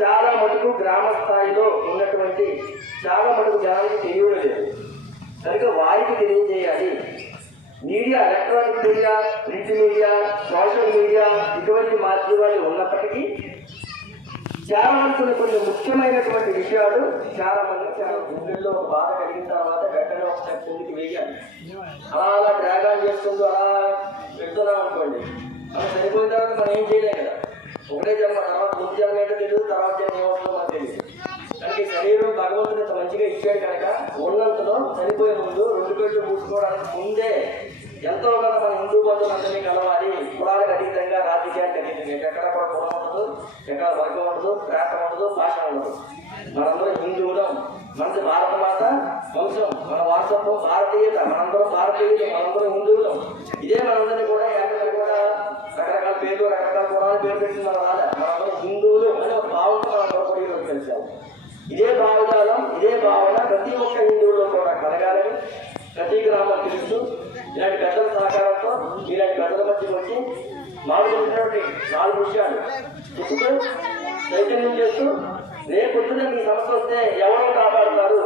చాలా మటుకు గ్రామ స్థాయిలో ఉన్నటువంటి చాలా మటుకు జనానికి తెలియడం కనుక వారికి తెలియజేయాలి. Media electronic media print media social media ఇటువంటి మాధ్యమాలు ఉన్నప్పటికీ చాలా మంది కొన్ని ముఖ్యమైనటువంటి విషయాలు చాలా మంది చాలా గుండెల్లో బాధ కలిగిన తర్వాత వెంటనే ఒకసారి కిందికి వేయాలి. అలా అలా డ్రాగాన్ ఆన్ అలా పెడుతున్నాం అనుకోండి. మనం చనిపోయిన తర్వాత మనం ఏం చేయలేం కదా. ఒకటే జన్మ తర్వాత ముందు జన్మ ఏంటో తెలియదు తర్వాత జన్మ ఏమవుతుందో మనకు తెలియదు కనుక శరీరం భగవంతుడు ఇంత మంచిగా ఇచ్చాడు కనుక ఉన్నంతలో చనిపోయే ముందు రెండు పేర్లు మూసుకోవడానికి ముందే ఎంతో కొంత మన హిందూ బంధువులందరినీ కలవాలి కులాలకు అతీతంగా రాజకీయానికి అతీతంగా ఎక్కడ కూడా కులం ఉండదు ఎక్కడ వర్గం ఉండదు ప్రాంతం ఉండదు భాష ఉండదు. మనందరం హిందువులం మనది భారత మాత వంశం మన వారసత్వం భారతీయత మనందరం భారతీయులు మనందరం హిందువులం. ఇదే మనందరినీ కూడా ఎక్కడ కూడా రకరకాల పేర్లు రకరకాల కులాలు పేరు పెట్టిన మన రాలే మనందరం హిందువులు అనే ఒక భావంతో మనందరం కూడా ఈరోజు ఇదే భావజాలం ఇదే భావన ప్రతి ఒక్క హిందువులో కూడా కలగాలని ప్రతి గ్రామం తెలుస్తూ ఇలాంటి పెద్దల సహకారంతో ఇలాంటి పెద్దల మధ్య వచ్చి నాలుగు తెలిసినటువంటి నాలుగు విషయాలు. చెప్తూ చైతన్యం చేస్తూ రేపు పొద్దున మీ సమస్య వస్తే ఎవరు కాపాడుతారు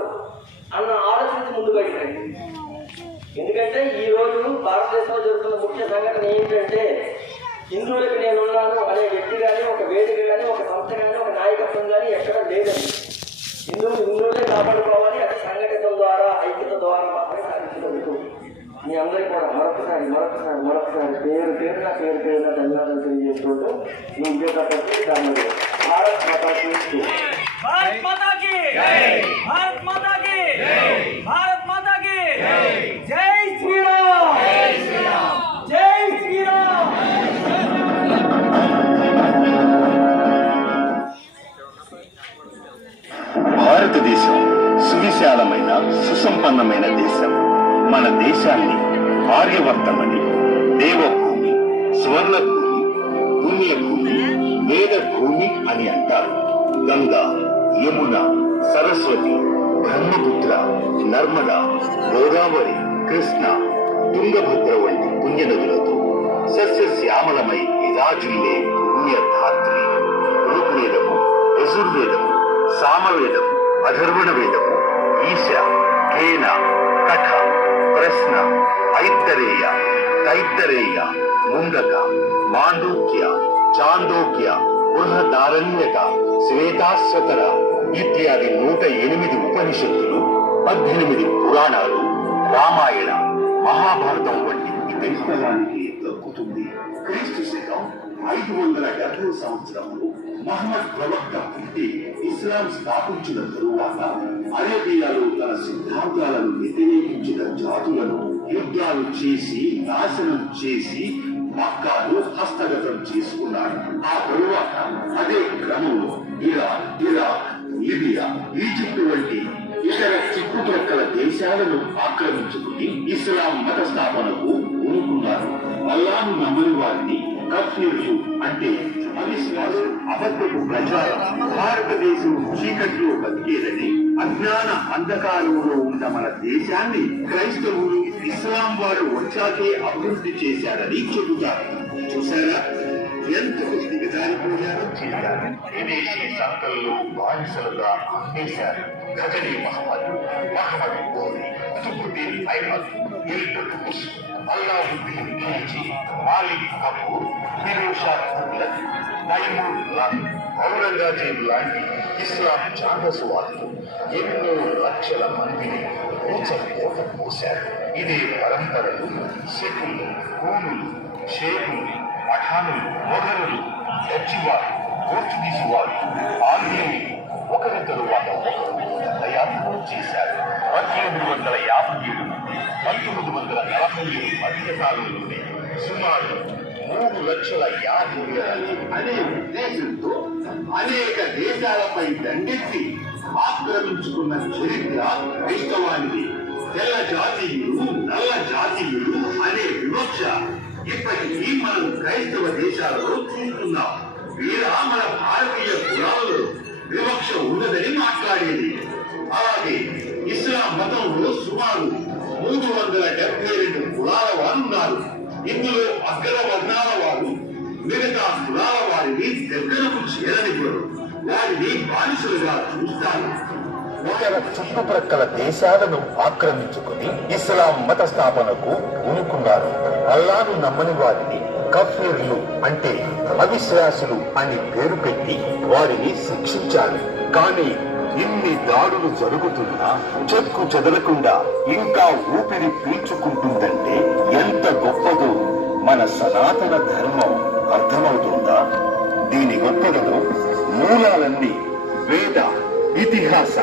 అన్న ఆలోచించి ముందు పెట్టండి ఎందుకంటే ఈ రోజు భారతదేశంలో జరుగుతున్న ముఖ్య సంఘటన ఏంటంటే హిందువులకు నేనున్నాను అనే వ్యక్తి కానీ ఒక వేదిక కానీ ఒక సంస్థ కానీ ఒక నాయకత్వం కానీ ఎక్కడ లేదండి. హిందువులు హిందువులే కాపాడుకోవాలి అది సంఘటన ద్వారా ఐక్యత ద్వారా మీ అమ్మాయి కూడా మరొకసారి మరొకసారి మరొకసారి పేరు పేరున పేరు పేరున ధన్యవాదాలు తెలియజేసుకుంటూ మీ విజేతపతి ధన్యవాదాలు భారత్ మాతాకి భారత్ మాతా నర్మద గోదావరి కృష్ణ తుంగభద్ర వంటి పుణ్యనదులతో సస్యశ్యామలమై విరాజుల్లే పుణ్యధాత్రి. ఋగ్వేదము యజుర్వేదము సామవేదము అధర్వణ వేదము ఈశ కేన కఠ ప్రశ్న ఐత్తరేయ తైత్తరేయ ముండక మాండూక్య చాందోక్య బృహదారణ్యక శ్వేతాశ్వతర ఇత్యాది నూట ఎనిమిది ఉపనిషత్తులు పద్దెనిమిది పురాణాలు రామాయణ మహాభారతం వంటి ఇతరానికి దక్కుతుంది. క్రీస్తు శకం ఐదు వందల డెబ్బై సంవత్సరంలో మహమ్మద్ ప్రవక్త పుట్టి ఇస్లాం స్థాపించిన తరువాత అరేబియాలో తన సిద్ధాంతాలను వ్యతిరేకించిన జాతులను యుద్ధాలు చేసి నాశనం చేసి మక్కాను హస్తగతం చేసుకున్నాడు. ఆ తరువాత అదే క్రమంలో ఇరాన్ ఇరాక్ లిబియా ఈజిప్ట్ వంటి ఇతర చుట్టుప్రక్కల దేశాలను ఆక్రమించుకుని ఇస్లాం మత స్థాపనకు పూనుకున్నారు అల్లాను నమ్మని వారిని కఫీర్లు అంటే అవిశ్వాసం అబద్ధపు ప్రచారం భారతదేశం చీకట్లో బతికేదని అజ్ఞాన అంధకారంలో ఉన్న మన దేశాన్ని క్రైస్తవులు ఇస్లాం వారు వచ్చాకే అభివృద్ధి చేశారని చెబుతారు. చూసారా ఎంతకు దిగజారిపోయారో చేశారు? విదేశీ సంస్థల్లో బానిసలుగా అమ్మేశారు గజనీ మహమ్మద్ మహమ్మద్ గోరి కుతుబుద్దీన్ ఐబక్ ఇల్తుట్మిష్ అల్లాహుద్దీన్ ఖిల్జీ మాలిక్ కపూర్ ఫిరోషా తుగ్లక్ మైమూర్ లాంటి ఔరంగజేబ్ లాంటి ఇస్లాం ఛాందసువాదులు ఎన్నో లక్షల మందిని ఊచకోట పోశారు ఇదే పరంపరలు శకులు కూనులు షేకులు మఠానులు మొఘలులు డచ్చివారు పోర్చుగీసు వారు ఆంగ్లేయులు ఒకరి తరువాత ఒకరు దండయాత్రలు చేశారు పద్దెనిమిది వందల యాభై ఏడు నుండి పంతొమ్మిది వందల నలభై ఏడు మధ్య కాలంలోనే సుమారు మూడు లక్షల యాభై వేల అనే ఉద్దేశంతో అనేక దేశాలపై దండెత్తి ఆక్రమించుకున్న చరిత్ర క్రైస్తవానికి తెల్ల జాతీయులు నల్ల జాతీయులు అనే వివక్ష ఇప్పటికీ మనం క్రైస్తవ దేశాలలో చూస్తున్నాం వీరా మన భారతీయ కులాలలో వివక్ష ఉన్నదని మాట్లాడేది. అలాగే ఇస్లాం మతంలో సుమారు మూడు వందల డెబ్బై రెండు కులాల వారు ఉన్నారు. ఇందులో అగ్ర వర్ణాల వారు మిగతా కులాల వారిని దగ్గరకు చేరనివ్వరు. వారిని బానిసలుగా చూస్తారు. చుట్టుప్రక్కల దేశాలను ఆక్రమించుకుని ఇస్లాం మత స్థాపనకు పూనుకున్నారు అల్లాను నమ్మని వారిని కఫీర్లు అంటే అవిశ్వాసులు అని పేరు పెట్టి వారిని శిక్షించారు. కానీ ఇన్ని దాడులు జరుగుతున్నా చెక్కు చెదలకుండా ఇంకా ఊపిరి పీల్చుకుంటుందంటే ఎంత గొప్పదో మన సనాతన ధర్మం అర్థమవుతుందా? దీని గొప్పదను మూలాలన్నీ వేద ఇతిహాస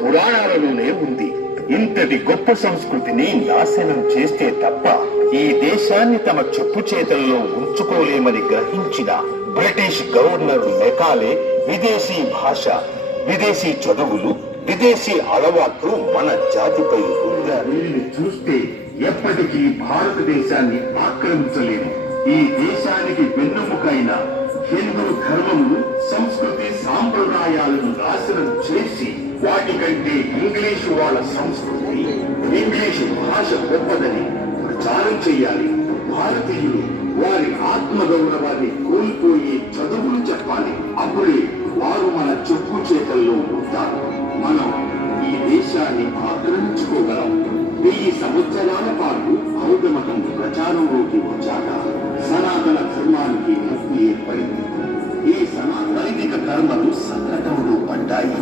పురాణాలలోనే ఉంది. ఇంతటి గొప్ప సంస్కృతిని నాశనం చేస్తే తప్ప ఈ దేశాన్ని తమ చెప్పు చేతల్లో ఉంచుకోలేమని గ్రహించిన బ్రిటిష్ గవర్నర్ మెకాలే విదేశీ భాష విదేశీ చదువులు విదేశీ అలవాట్లు మన జాతిపై ఉందా చూస్తే ఎప్పటికీ భారతదేశాన్ని ఆక్రమించలేము. ఈ దేశానికి వెన్నుముకైన హిందూ ధర్మములు సంస్కృతి సాంప్రదాయాలను నాశనం చేసి వాటికంటే ఇంగ్లీషు వాళ్ళ సంస్కృతి ఇంగ్లీషు భాష గొప్పదని ప్రచారం చేయాలి భారతీయులు వారి ఆత్మగౌరవాన్ని కోల్పోయి చదువులు చెప్పాలి. అప్పుడే వారు మన చెప్పు చేతల్లో ఉంటారు. మనం ఈ దేశాన్ని ఆక్రమించుకోగలం. వెయ్యి సంవత్సరాల పాటు బౌద్ధ మతం ప్రచారంలోకి వచ్చాక సనాతన ధర్మానికి ముక్తి ఏర్పడింది. ఈ సనాతనిక కర్మలు సంకటంలో పడ్డాయి.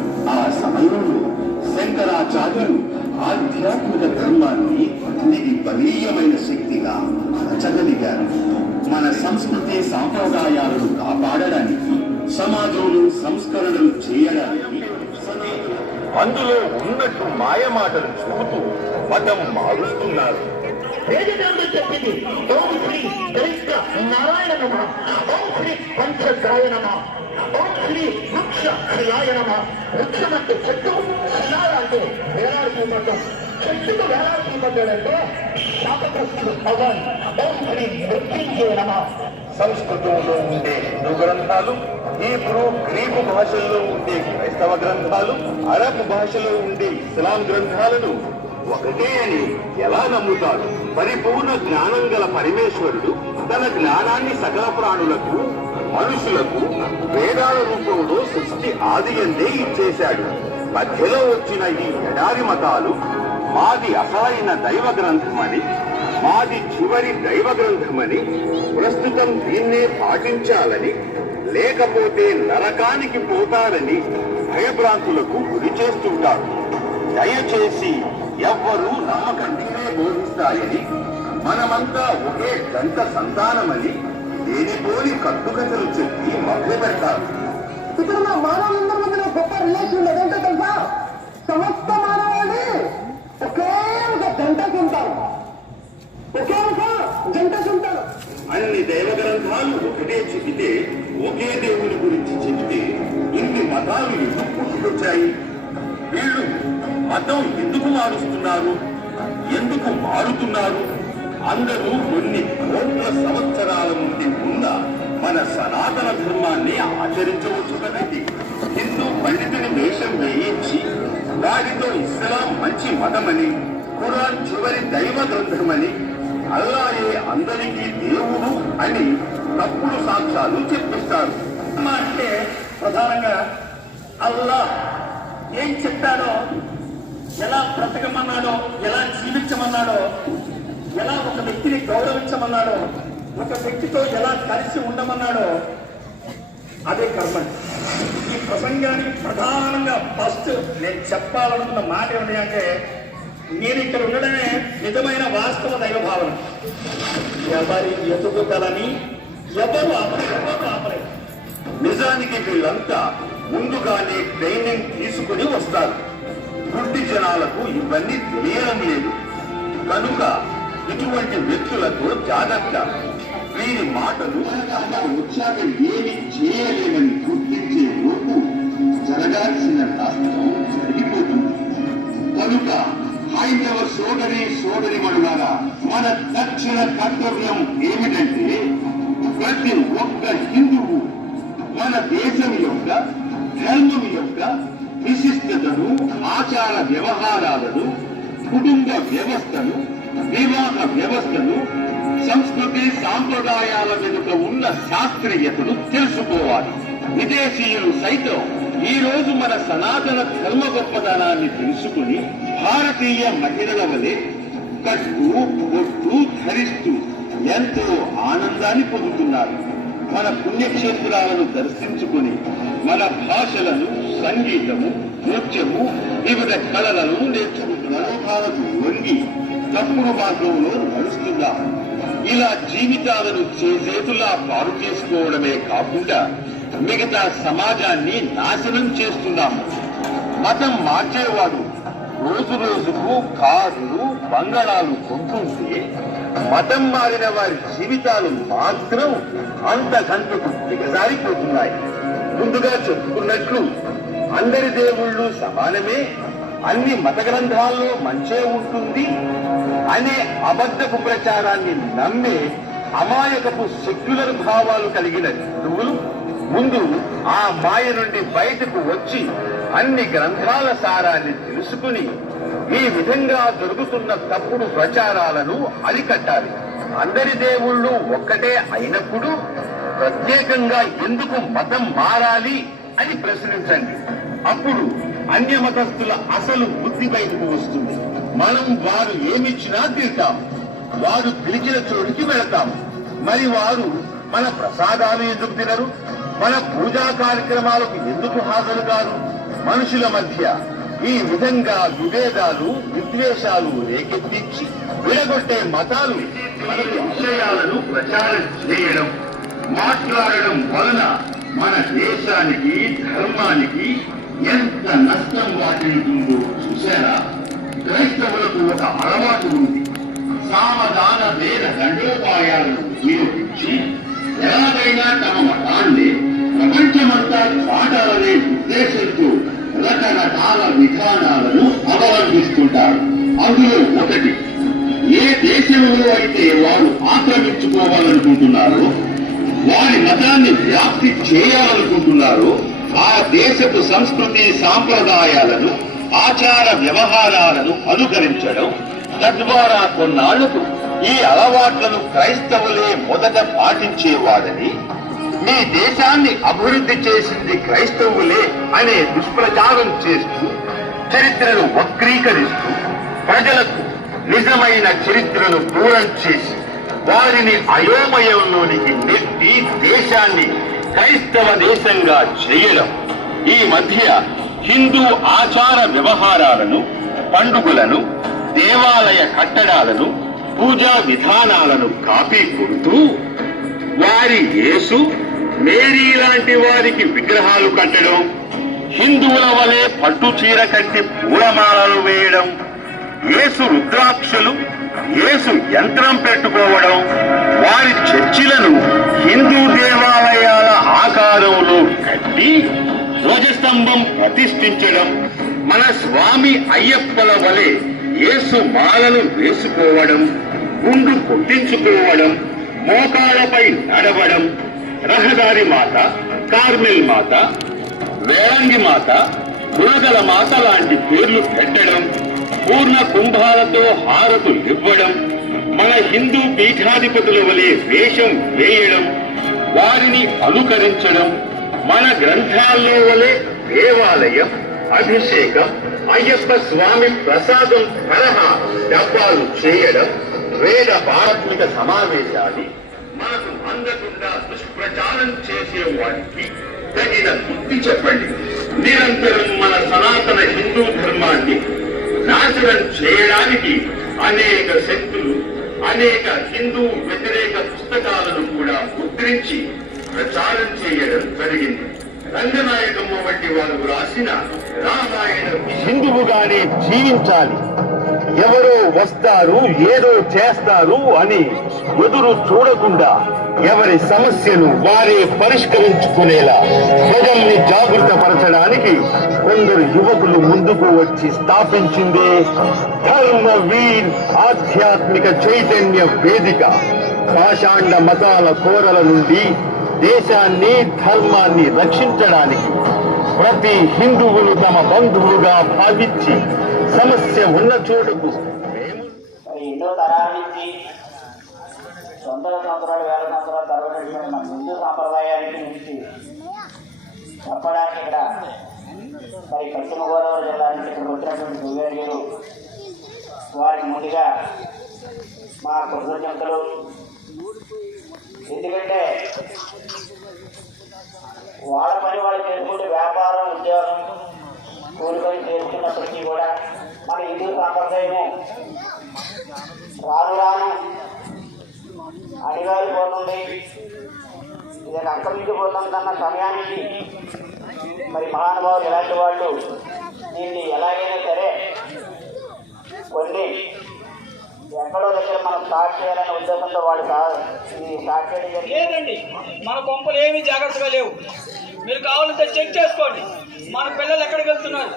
శంకరాచార్యులు ఆధ్యాత్మిక ధర్మాన్ని అతనికి బలీయమైన శక్తిగా అరచగలిగారు మన సంస్కృతి సాంప్రదాయాలను కాపాడడానికి సమాజంలో సంస్కరణలు చేయడానికి అందులో ఉన్నట్టు మాయమాటలు చెబుతూ మతం మారుస్తున్నారు. చెప్పింది. ఓం శ్రీ దరిద్ర నారాయణ నమ ఓం శ్రీ పంచగాయ నమ. ఓం శ్రీ వృక్ష శిలాయ నమ. వృక్షమంటే చెట్టు శిలాయ అంటే వేలాడుతూ చెట్టుకు వేలాడుతూ శాపగ్రస్తుడు అవ్వాలి ఓం శ్రీ మృత్యుంజయ నమ. సంస్కృతంలో ఉండే హిందూ గ్రంథాలు హీబ్రూ గ్రీకు భాషల్లో ఉండే క్రైస్తవ గ్రంథాలు అరబ్ భాషలో ఉండే ఇస్లాం గ్రంథాలను ఒకటే అని ఎలా నమ్ముతాడు పరిపూర్ణ జ్ఞానం గల పరమేశ్వరుడు తన జ్ఞానాన్ని సకల ప్రాణులకు మనుషులకు వేదాల రూపంలో సృష్టి ఆది ఎందే ఇచ్చేశాడు. మధ్యలో వచ్చిన ఈ ఎడారి మతాలు మాది అసలైన దైవ గ్రంథమని మాది చివరి దైవ గ్రంథమని ప్రస్తుతం దీన్నే పాటించాలని లేకపోతే నరకానికి పోతారని భయభ్రాంతులకు గురి చేస్తుంటారు. దయచేసి ఎవ్వరూ నమ్మకండినే బోధిస్తాయని మనమంతా ఒకే దంత సంతానమని దేనిపోని కట్టుకథలు చెప్పి మభ్యపెడతారు ఇక్కడ మా మానవులందరి మధ్యన గొప్ప రిలేషన్ ఏదంటే తెలుసా? సమస్త మానవాళి ఒకే ఒక జంటకు ఉంటారు ఒకే ఒక జంటకు ఉంటారు అన్ని దైవ గ్రంథాలు ఒకటే చెబితే ఒకే దేవుని గురించి చెబితే ఇన్ని మతాలు ఎందుకు పుట్టుకొచ్చాయి? వీళ్ళు మతం ఎందుకు మారుస్తున్నారు? ఎందుకు మారుతున్నారు? అందరూ కొన్ని కోట్ల సంవత్సరాల నుండి ఉన్న మన సనాతన ధర్మాన్ని ఆచరించవచ్చు కదండి హిందూ పండితుని దేశం వేయించి వారితో ఇస్లాం మంచి మతమని ఖురాన్ చివరి దైవ గ్రంథమని అల్లాయే అందరికీ దేవుడు అని తప్పుడు సాక్ష్యాలు చెప్పిస్తారు అంటే ప్రధానంగా అల్లా ఏం చెప్పాడో ఎలా బ్రతకమన్నాడో ఎలా జీవించమన్నాడో ఎలా ఒక వ్యక్తిని గౌరవించమన్నాడో ఒక వ్యక్తితో ఎలా కలిసి ఉండమన్నాడో అదే కర్మ ఈ ప్రసంగానికి ప్రధానంగా ఫస్ట్ నేను చెప్పాలనుకున్న మాట ఏమిటి అంటే నేను ఇక్కడ ఉండడమే నిజమైన వాస్తవ దైవ భావన. ఎవరి ఎదుగుదలని ఎవరు ఎవరు ఆపలేదు నిజానికి వీళ్ళంతా ముందుగానే ట్రైనింగ్ తీసుకుని వస్తారు. గుడ్డి జనాలకు ఇవన్నీ తెలియడం లేదు. కనుక ఇటువంటి వ్యక్తులతో జాగ్రత్త. వీరి మాటలు వచ్చాక ఏమి చేయలేమని గుర్తించే లోపు జరగాల్సిన రాష్ట్రం జరిగిపోతుంది. కనుక హైందవ సోదరి సోదరి మనులారా మన దక్షిణ కర్తవ్యం ఏమిటంటే ప్రతి ఒక్క హిందువు మన దేశం యొక్క ధర్మం వ్యవహారాలను కుటుంబ వ్యవస్థను వివాహ వ్యవస్థను సంస్కృతి సాంప్రదాయాల వెనుక ఉన్న శాస్త్రీయతను తెలుసుకోవాలి. విదేశీయులు సైతం ఈ రోజు మన సనాతన ధర్మ గొప్పతనాన్ని తెలుసుకుని భారతీయ మహిళల వలె కట్టు బొట్టు ధరిస్తూ ఎంతో ఆనందాన్ని పొందుతున్నారు. మన పుణ్యక్షేత్రాలను దర్శించుకుని మన భాషలను సంగీతము నృత్యము వివిధ కళలను నేర్చుకుంటున్నారు భారత్ వంగి తప్పుడు మార్గంలో నడుస్తున్నాం. ఇలా జీవితాలను చేసేతులా పాడు చేసుకోవడమే కాకుండా మిగతా సమాజాన్ని నాశనం చేస్తున్నాము మతం మార్చేవాడు రోజు రోజుకు కార్లు బంగళాలు కొంటుంటే మతం మారిన వారి జీవితాలు మాత్రం అంతకంతకు దిగజారిపోతున్నాయి. ముందుగా చెప్పుకున్నట్లు అందరి దేవుళ్ళు సమానమే అన్ని మత గ్రంథాల్లో మంచే ఉంటుంది. అనే అబద్ధపు ప్రచారాన్ని నమ్మే అమాయకపు సెక్యులర్ భావాలు కలిగిన హిందువులు ముందు ఆ మాయ నుండి బయటకు వచ్చి అన్ని గ్రంథాల సారాన్ని తెలుసుకుని ఈ విధంగా జరుగుతున్న తప్పుడు ప్రచారాలను అరికట్టాలి. అందరి దేవుళ్ళు ఒక్కటే అయినప్పుడు ప్రత్యేకంగా ఎందుకు మతం మారాలి? అని ప్రశ్నించండి. అప్పుడు అన్య మతస్థుల అసలు బుద్ధి బయటకు వస్తుంది. మనం వారు ఏమిచ్చినా తింటాం. వారు పిలిచిన చోటికి వెళతాం. మరి వారు మన ప్రసాదాలు ఎందుకు తినరు? మన పూజా కార్యక్రమాలకు ఎందుకు హాజరు కాదు మనుషుల మధ్య ఈ విధంగా విభేదాలు విద్వేషాలు రేకెత్తించి విడగొట్టే మతాలు మనకు విషయాలను ప్రచారం చేయడం మాట్లాడడం వలన మన దేశానికి ధర్మానికి ఎంత నష్టం వాటిల్లుతుందో చూసారా క్రైస్తవులకు ఒక అలవాటు ఉంది. సామధాన వేద దండోపాయాలను ఉపయోగించి ఎలాగైనా తమ మతాన్ని ప్రపంచమంతా చాటాలనే ఉద్దేశంతో రకరకాల విధానాలను అవలంబిస్తుంటారు. అందులో ఒకటి ఏ దేశంలో అయితే వారు ఆక్రమించుకోవాలనుకుంటున్నారో వారి మతాన్ని వ్యాప్తి చేయాలనుకుంటున్నారో ఆ దేశపు సంస్కృతి సాంప్రదాయాలను ఆచార వ్యవహారాలను అనుకరించడం తద్వారా కొన్నాళ్ళకు ఈ అలవాట్లను క్రైస్తవులే మొదట పాటించేవారని మీ దేశాన్ని అభివృద్ధి చేసింది క్రైస్తవులే అనే దుష్ప్రచారం చేస్తూ చరిత్రను వక్రీకరిస్తూ ప్రజలకు నిజమైన చరిత్రను దూరం చేసి వారిని అయోమయంలోనికి నెట్టి దేశాన్ని క్రైస్తవ దేశంగా చేయడం ఈ మధ్య హిందూ ఆచార వ్యవహారాలను పండుగలను దేవాలయ కట్టడాలను పూజా విధానాలను కాపీ కొడుతూ వారి యేసు మేరీ లాంటి వారికి విగ్రహాలు కట్టడం హిందువుల వలె పట్టు చీర కట్టి పూలమాలలు వేయడం యేసు రుద్రాక్షలు ఏసు యంత్రం పెట్టుకోవడం వారి చర్చిలను హిందూ దేవాలయాల ఆకారంలో కట్టి ధ్వజస్తంభం ప్రతిష్ఠించడం మన స్వామి అయ్యప్పల వలె యేసు మాలను వేసుకోవడం గుండు కొట్టించుకోవడం మోకాళ్ళపై నడవడం రహదారి మాత కార్మెల్ మాత వేలంగి మాత గుణగల మాత లాంటి పేర్లు పెట్టడం పూర్ణ కుంభాలతో హారతులు ఇవ్వడం మన హిందూ పీఠాధిపతుల వలె వేషం వేయడం వారిని అనుకరించడం మన గ్రంథాల్లో వలె దేవాలయం అభిషేకం అయ్యప్ప స్వామి ప్రసాదం తరహా డబ్బాలు చేయడం వేద పారత్మిక సమావేశాన్ని మనకు అందకుండా దుష్ప్రచారం చేసే వారికి తగిన బుద్ధి చెప్పండి. నిరంతరం మన సనాతన హిందూ ధర్మాన్ని నాశనం చేయడానికి అనేక శక్తులు అనేక హిందూ వ్యతిరేక పుస్తకాలను కూడా ముద్రించి ప్రచారం చేయడం జరిగింది. రంగనాయకమ్మ వంటి వారు రాసిన రామాయణం హిందువుగానే జీవించాలి. ఎవరో వస్తారు ఏదో చేస్తారు అని ఎదురు చూడకుండా ఎవరి సమస్యను వారే పరిష్కరించుకునేలా ప్రజల్ని జాగృత పరచడానికి కొందరు యువకులు ముందుకు వచ్చి స్థాపించిందే ధర్మ వీర్ ఆధ్యాత్మిక చైతన్య వేదిక. పాషాండ మతాల కోరల నుండి దేశాన్ని ధర్మాన్ని రక్షించడానికి ప్రతి హిందువులు తమ బంధువులుగా భావించి సమస్య ఉన్న చోటుకు. మేము తరాల నుంచి వందల సంవత్సరాలు వేల సంవత్సరాల తరబడి మన హిందూ సాంప్రదాయానికి నుంచి చెప్పడానికి ఇక్కడ మరి పశ్చిమ గోదావరి జిల్లా నుంచి ఇక్కడ వచ్చినటువంటి సువేర్యులు వారికి ముందుగా మా కృతజ్ఞతలు. ఎందుకంటే వాళ్ళ పని వాళ్ళు చేసుకుంటే వ్యాపారం ఉద్యోగం కూలికొని చేసుకున్నప్పటికీ కూడా మన హిందూ సాంప్రదాయము రాను రాను అడిగారిపోతుంది ఇది అంకమించిపోతుందన్న సమయానికి. మరి మహానుభావులు ఇలాంటి వాళ్ళు దీన్ని ఎలాగైనా సరే కొన్ని ఎక్కడో దగ్గర మనం స్టార్ట్ చేయాలనే ఉద్దేశంతో వాళ్ళు స్టార్ట్ చేయడం లేదండి. మన కొంపలు ఏమీ జాగ్రత్తగా లేవు. మీరు కావాలంటే చెక్ చేసుకోండి. మన పిల్లలు ఎక్కడికి వెళ్తున్నారు?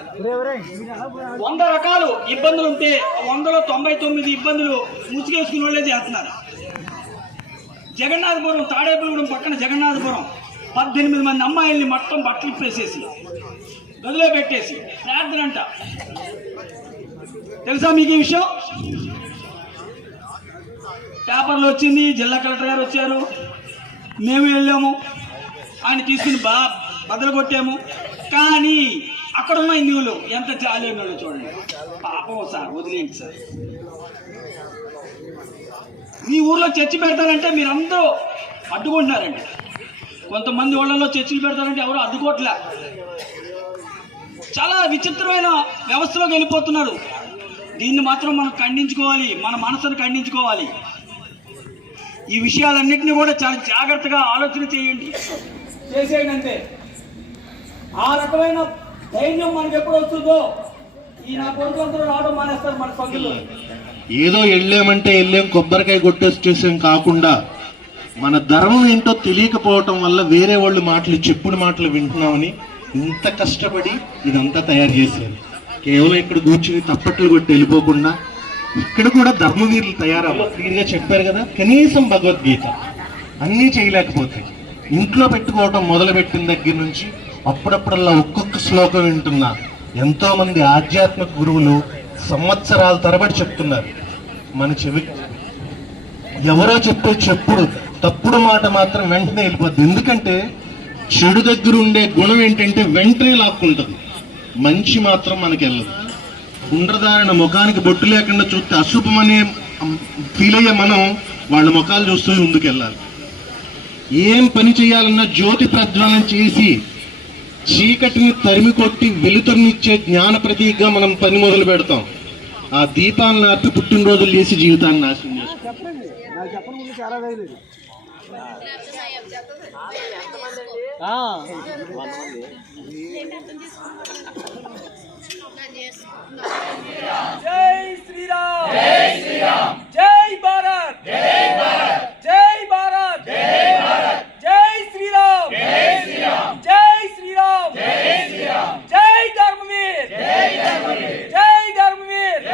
వంద రకాలు ఇబ్బందులు ఉంటే వందలో తొంభై తొమ్మిది ఇబ్బందులు ముసుగేసుకుని వాళ్ళే చేస్తున్నారు. జగన్నాథపురం తాడేపల్లిగూడెం పక్కన జగన్నాథపురం పద్దెనిమిది మంది అమ్మాయిల్ని మొత్తం బట్టలు ఇప్పేసేసి గదిలో పెట్టేసి ప్రార్థన అంట. తెలుసా మీకు ఈ విషయం? పేపర్లు వచ్చింది జిల్లా కలెక్టర్ గారు వచ్చారు. మేము వెళ్ళాము. ఆయన తీసుకుని బా బదలు కొట్టాము. కానీ అక్కడ ఉన్న హిందువులు ఎంత జాలి ఉన్నాడో చూడండి. పాపం సార్ వదిలేయండి సార్. మీ ఊర్లో చర్చి పెడతారంటే మీరందరూ అడ్డుకుంటున్నారండి. కొంతమంది ఊళ్ళలో చర్చిలు పెడతారంటే ఎవరు అడ్డుకోవట్లే చాలా విచిత్రమైన వ్యవస్థలోకి వెళ్ళిపోతున్నారు. దీన్ని మాత్రం మనం ఖండించుకోవాలి మన మనసును ఖండించుకోవాలి. ఈ విషయాలన్నింటినీ కూడా చాలా జాగ్రత్తగా ఆలోచన చేయండి. చేసేయండి అంతే. ఆ రకమైన ధైర్యం మనకి ఎప్పుడు వస్తుందో ఈ నా రావడం మానేస్తారు మన సభ్యులు ఏదో వెళ్ళామంటే వెళ్ళాం కొబ్బరికాయ కొట్టేసేసాం కాకుండా మన ధర్మం ఏంటో తెలియకపోవటం వల్ల వేరే వాళ్ళు మాటలు చెప్పుడు మాటలు వింటున్నామని ఇంత కష్టపడి ఇదంతా తయారు చేశారు. కేవలం ఇక్కడ కూర్చుని తప్పట్లు కొట్టి వెళ్ళిపోకుండా ఇక్కడ కూడా ధర్మవీరులు తయారవ్వాలి క్లియర్గా చెప్పారు కదా కనీసం భగవద్గీత. అన్నీ చేయలేకపోతాయి ఇంట్లో పెట్టుకోవటం మొదలుపెట్టిన దగ్గర నుంచి అప్పుడప్పుడల్లా ఒక్కొక్క శ్లోకం వింటున్నా. ఎంతో మంది ఆధ్యాత్మిక గురువులు సంవత్సరాల తరబడి చెప్తున్నారు. మన చెవి ఎవరో చెప్పే చెప్పుడు తప్పుడు మాట మాత్రం వెంటనే వెళ్ళిపోద్ది. ఎందుకంటే చెడు దగ్గర ఉండే గుణం ఏంటంటే వెంటనే లాక్కుంటుంది. మంచి మాత్రం మనకి వెళ్ళదు. కుండ్రదారిన ముఖానికి బొట్టు లేకుండా చూస్తే అశుభమనే ఫీల్ అయ్యే మనం వాళ్ళ ముఖాలు చూస్తూ ముందుకెళ్ళాలి. ఏం పని చేయాలన్నా జ్యోతి ప్రజ్వలన చేసి చీకటిని తరిమి కొట్టి వెలుతురునిచ్చే జ్ఞాన ప్రతీకగా మనం పని మొదలు పెడతాం. ఆ దీపాలను నాటి పుట్టినరోజులు చేసి జీవితాన్ని నాశనం జై శ్రీరామ్. జై శ్రీరామ్. జై భారత్. జై భారత్. జై శ్రీరామ్. జై శ్రీరామ్. జై శ్రీరామ్. జై శ్రీరామ్. జై ధర్మవీర్ జై ధర్మవీర్ జై ధర్మవీర్